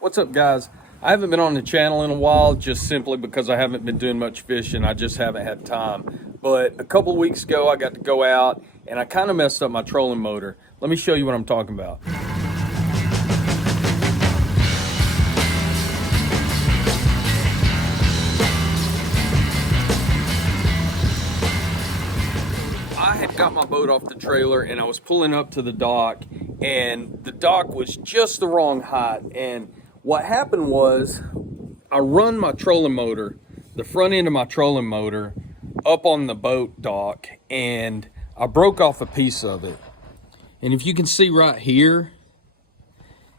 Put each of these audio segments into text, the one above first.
What's up, guys? I haven't been on the channel in a while just simply because I haven't been doing much fishing. I just haven't had time. But a couple weeks ago I got to go out and I kind of messed up my trolling motor. Let me show you what I'm talking about. I had got my boat off the trailer and I was pulling up to the dock, and the dock was just the wrong height. And what happened was I run my trolling motor, the front end of my trolling motor, up on the boat dock, and I broke off a piece of it. And if you can see right here,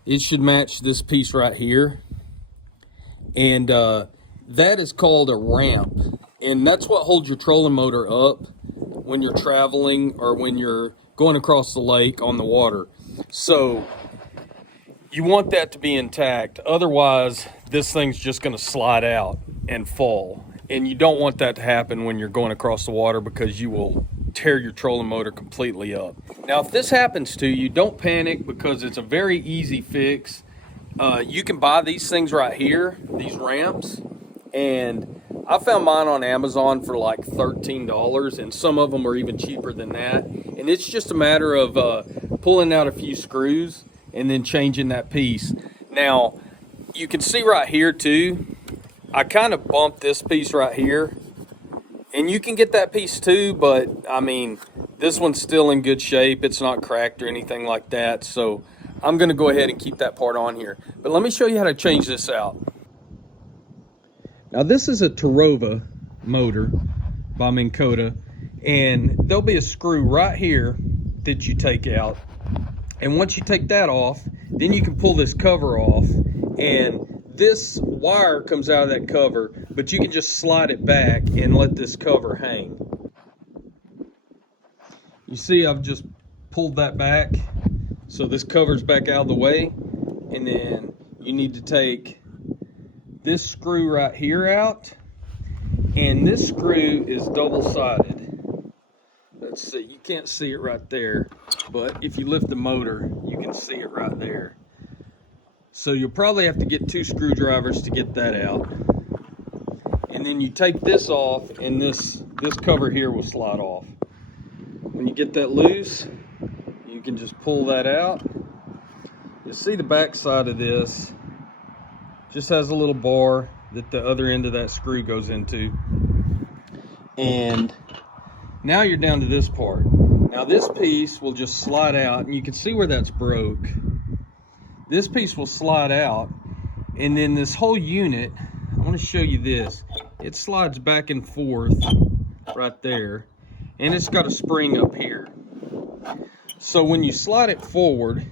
it should match this piece right here. And that is called a ramp. And that's what holds your trolling motor up when you're traveling or when you're going across the lake on the water. So you want that to be intact. Otherwise, this thing's just going to slide out and fall. And you don't want that to happen when you're going across the water, because you will tear your trolling motor completely up. Now, if this happens to you, don't panic, because it's a very easy fix. You can buy these things right here, these ramps, and I found mine on Amazon for like $13, and some of them are even cheaper than that. And it's just a matter of pulling out a few screws and then changing that piece. Now, you can see right here too, I kind of bumped this piece right here, and you can get that piece too, but I mean, this one's still in good shape. It's not cracked or anything like that. So I'm gonna go ahead and keep that part on here. But let me show you how to change this out. Now, this is a Tarova motor by MinnKota, and there'll be a screw right here that you take out. And once you take that off, then you can pull this cover off, and this wire comes out of that cover, but you can just slide it back and let this cover hang. You see, I've just pulled that back, so this cover's back out of the way. And then you need to take this screw right here out, and this screw is double-sided. Let's see, you can't see it right there, but if you lift the motor, you can see it right there. So you'll probably have to get 2 screwdrivers to get that out. And then you take this off, and this cover here will slide off. When you get that loose, you can just pull that out. You'll see the back side of this just has a little bar that the other end of that screw goes into. And now you're down to this part. Now this piece will just slide out, and you can see where that's broke. This piece will slide out, and then this whole unit, I want to show you this. It slides back and forth right there, and it's got a spring up here. So when you slide it forward,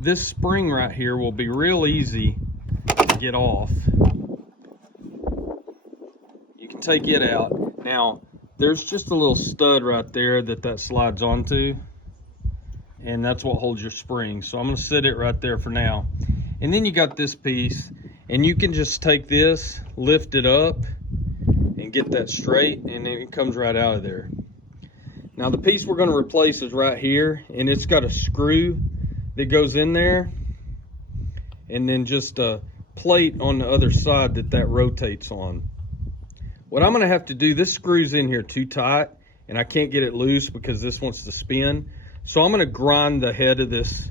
this spring right here will be real easy to get off. You can take it out. Now, there's just a little stud right there that slides onto, and that's what holds your spring. So I'm going to sit it right there for now. And then you got this piece, and you can just take this, lift it up, and get that straight, and then it comes right out of there. Now the piece we're going to replace is right here, and it's got a screw that goes in there, and then just a plate on the other side that rotates on. What I'm going to have to do, this screw's in here too tight, and I can't get it loose because this wants to spin. So I'm going to grind the head of this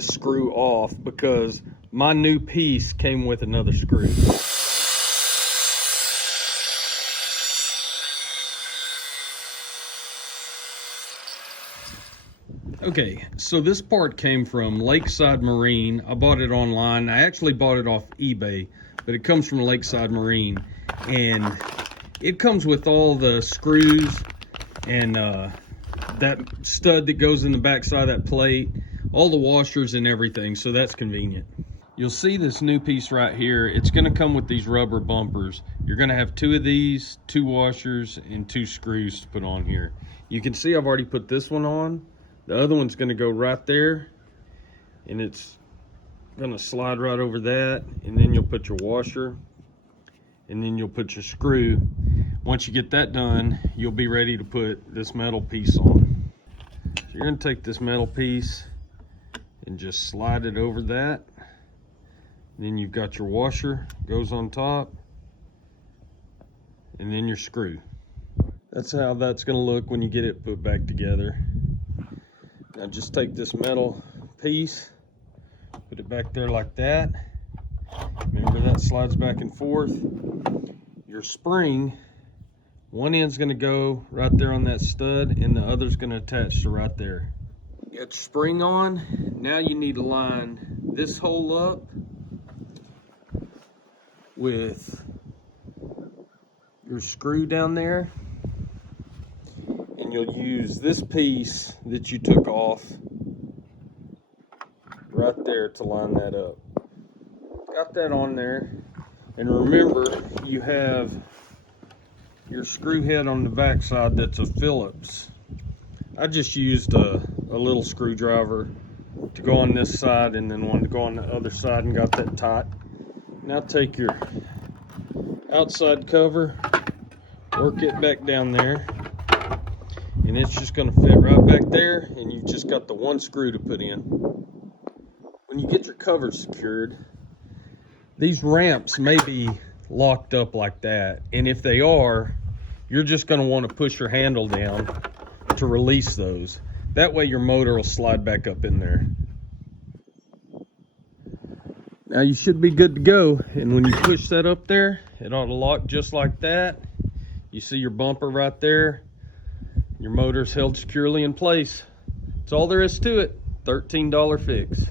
screw off, because my new piece came with another screw. Okay, so this part came from Lakeside Marine. I bought it online. I actually bought it off eBay, but it comes from Lakeside Marine, and it comes with all the screws and that stud that goes in the back side of that plate, all the washers and everything, so that's convenient. You'll see this new piece right here. It's going to come with these rubber bumpers. You're going to have 2 of these, 2 washers, and 2 screws to put on here. You can see I've already put this one on. The other one's going to go right there, and it's going to slide right over that, and then you'll put your washer, and then you'll put your screw. Once you get that done, you'll be ready to put this metal piece on. So you're going to take this metal piece and just slide it over that, Then you've got your washer, goes on top, and then your screw. That's how that's going to look when you get it put back together. Now just take this metal piece, put it back there like that. Remember that slides back and forth. Your spring, one end's going to go right there on that stud and the other's going to attach to right there. You got your spring on. Now you need to line this hole up with your screw down there, and you'll use this piece that you took off right there to line that up. Got that on there, and remember you have your screw head on the back side that's a Phillips. I just used a little screwdriver to go on this side and then one to go on the other side and got that tight. Now take your outside cover, work it back down there, and it's just going to fit right back there, and you've just got the one screw to put in. When you get your cover secured, these ramps may be locked up like that, and if they are, you're just going to want to push your handle down to release those. That way your motor will slide back up in there. Now you should be good to go, and when you push that up there, it ought to lock just like that. You see your bumper right there. Your motor's held securely in place. That's all there is to it. $13 fix.